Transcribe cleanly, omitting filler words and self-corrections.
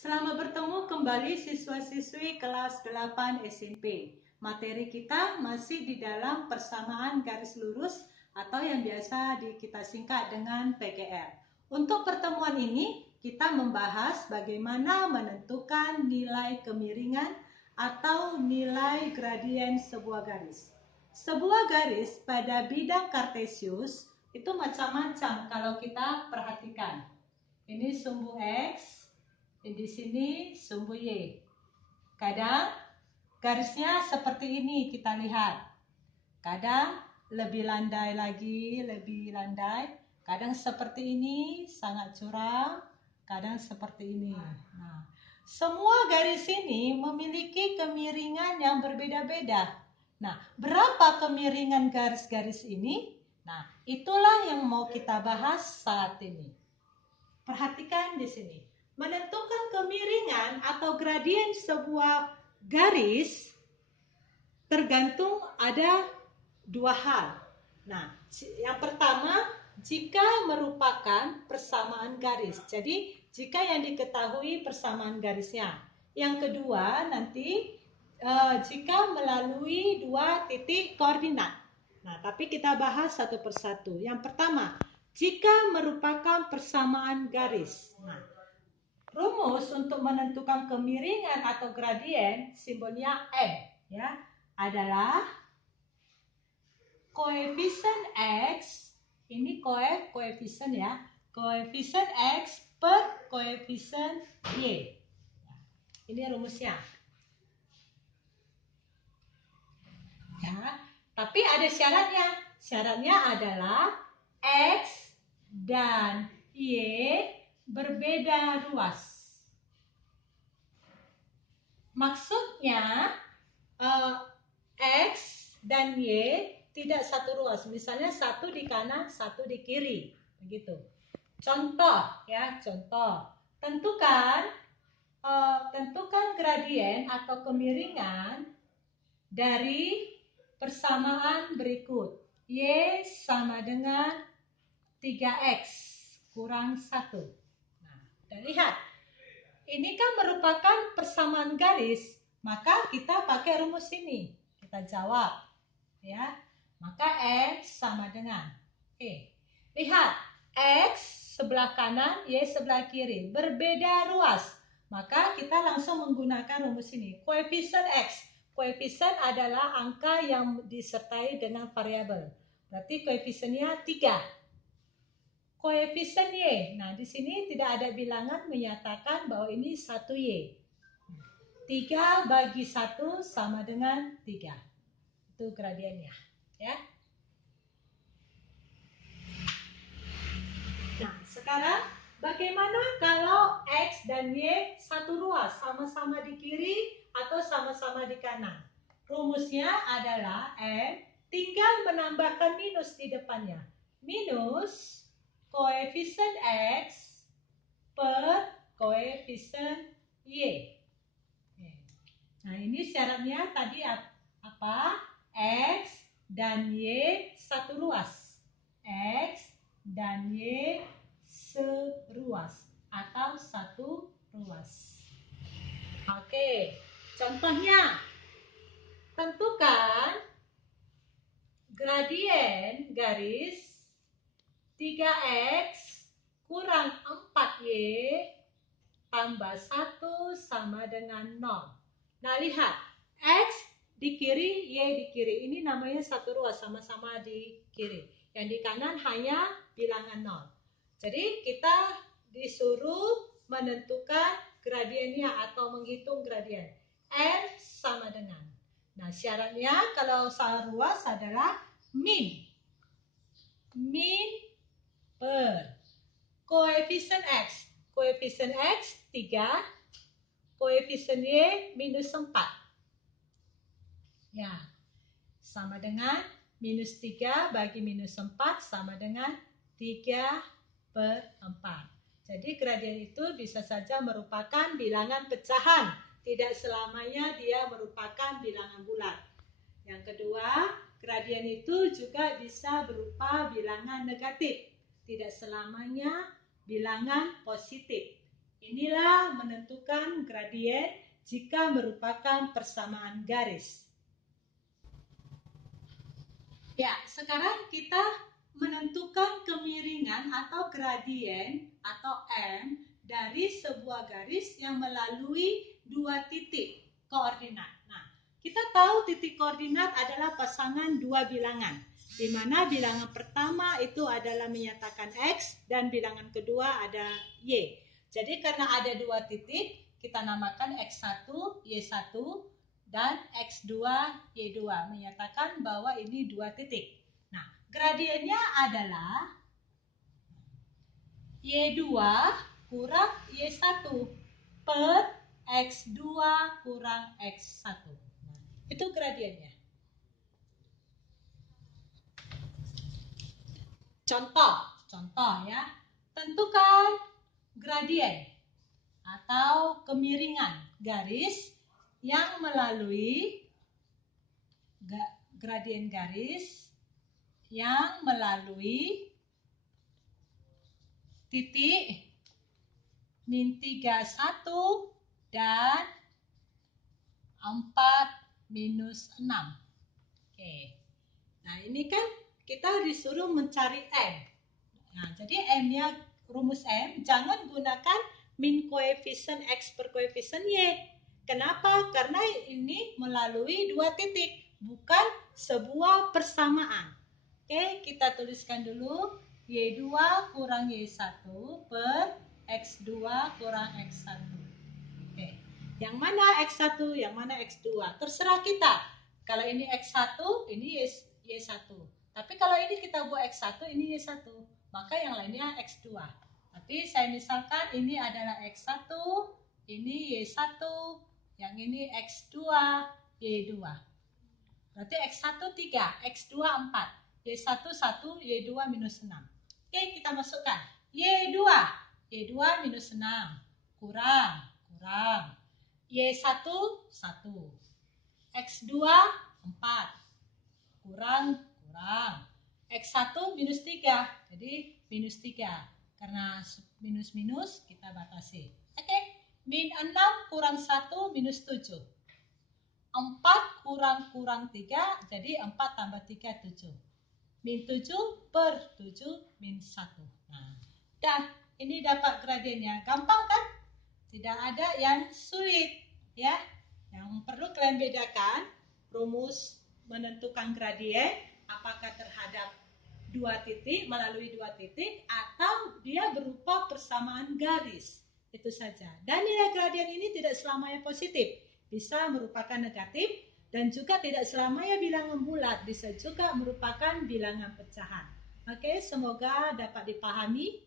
Selamat bertemu kembali siswa-siswi kelas 8 SMP. Materi kita masih di dalam persamaan garis lurus atau yang biasa kita singkat dengan PGR. Untuk pertemuan ini kita membahas bagaimana menentukan nilai kemiringan atau nilai gradien sebuah garis. Sebuah garis pada bidang kartesius itu macam-macam kalau kita perhatikan. Ini sumbu X, di sini sumbu Y. Kadang garisnya seperti ini kita lihat. Kadang lebih landai lagi, lebih landai. Kadang seperti ini, sangat curam. Kadang seperti ini. Nah, semua garis ini memiliki kemiringan yang berbeda-beda. Nah, berapa kemiringan garis-garis ini? Nah, itulah yang mau kita bahas saat ini. Perhatikan di sini. Menentukan kemiringan atau gradien sebuah garis tergantung ada dua hal. Nah, yang pertama, jika merupakan persamaan garis. Jadi, jika yang diketahui persamaan garisnya. Yang kedua, nanti jika melalui dua titik koordinat. Nah, tapi kita bahas satu persatu. Yang pertama, jika merupakan persamaan garis. Nah, rumus untuk menentukan kemiringan atau gradien simbolnya M ya adalah koefisien X, ini koefisien ya, koefisien X per koefisien Y. Ini rumusnya. Ya, tapi ada syaratnya. Syaratnya adalah X dan Y berbeda ruas. Maksudnya X dan Y tidak satu ruas. Misalnya satu di kanan, satu di kiri, begitu. Contoh ya, contoh. Tentukan gradien atau kemiringan dari persamaan berikut. Y sama dengan 3X kurang 1. Nah, dan lihat. Ini kan merupakan persamaan garis, maka kita pakai rumus ini. Kita jawab. Ya. Maka X sama dengan lihat, X sebelah kanan, Y sebelah kiri. Berbeda ruas. Maka kita langsung menggunakan rumus ini. Koefisien X. Koefisien adalah angka yang disertai dengan variabel. Berarti koefisiennya 3. Koefisien Y. Nah, di sini tidak ada bilangan menyatakan bahwa ini 1Y. 3 bagi 1 sama dengan 3. Itu gradiennya. Ya. Nah, sekarang bagaimana kalau X dan Y satu ruas, sama-sama di kiri atau sama-sama di kanan? Rumusnya adalah M, tinggal menambahkan minus di depannya. Minus koefisien X per koefisien Y. Nah, ini syaratnya tadi apa? X dan Y satu ruas. X dan Y seruas atau satu ruas. Oke, contohnya tentukan gradien garis 3X kurang 4Y tambah 1 sama dengan 0. Nah, lihat. X di kiri, Y di kiri. Ini namanya satu ruas, sama-sama di kiri. Yang di kanan hanya bilangan 0. Jadi, kita disuruh menentukan gradiennya atau menghitung gradien. M sama dengan. Nah, syaratnya kalau salah ruas adalah min. Min per koefisien X. Koefisien X 3, koefisien Y minus 4. Ya, sama dengan minus 3 bagi minus 4 sama dengan 3 per 4. Jadi gradien itu bisa saja merupakan bilangan pecahan. Tidak selamanya dia merupakan bilangan bulat. Yang kedua, gradien itu juga bisa berupa bilangan negatif. Tidak selamanya bilangan positif. Ini Inilah menentukan gradien jika merupakan persamaan garis. Ya, sekarang kita menentukan kemiringan atau gradien atau M dari sebuah garis yang melalui dua titik koordinat. Nah, kita tahu titik koordinat adalah pasangan dua bilangan, di mana bilangan pertama itu adalah menyatakan X dan bilangan kedua ada Y. Jadi karena ada dua titik, kita namakan X1, Y1, dan X2, Y2, menyatakan bahwa ini dua titik. Nah, gradiennya adalah Y2 kurang Y1 per X2 kurang X1. Nah, itu gradiennya. Contoh ya. Tentukan gradien atau kemiringan garis yang melalui gradien garis yang melalui titik min 31 dan 4 minus 6. Oke. Nah, ini kan kita disuruh mencari M. Nah, jadi M-nya, rumus M, jangan gunakan min koefisien X per koefisien Y. Kenapa? Karena ini melalui dua titik, bukan sebuah persamaan. Oke, kita tuliskan dulu Y2 kurang Y1 per X2 kurang X1. Oke, yang mana X1, yang mana X2? Terserah kita. Kalau ini X1, ini Y1. Tapi kalau ini kita buat X1, ini Y1. Maka yang lainnya X2. Tapi saya misalkan ini adalah X1, ini Y1, yang ini X2, Y2. Berarti X1 3, X2 4, Y1 1, Y2 minus 6. Oke, kita masukkan. Y2 minus 6, kurang. Y1 1, X2 4, kurang. X1 minus 3, jadi minus 3. Karena minus kita batasi. Oke, min 6 kurang 1 minus 7. 4 kurang 3, jadi 4 tambah 3, 7. Min 7 per 7 min 1. Nah, dah, ini dapat gradiennya. Gampang kan? Tidak ada yang sulit, ya. Yang perlu kalian bedakan, rumus menentukan gradien, apakah terhadap dua titik, melalui dua titik, atau dia berupa persamaan garis. Itu saja. Dan nilai gradien ini tidak selamanya positif. Bisa merupakan negatif, dan juga tidak selamanya bilangan bulat, bisa juga merupakan bilangan pecahan. Oke, semoga dapat dipahami.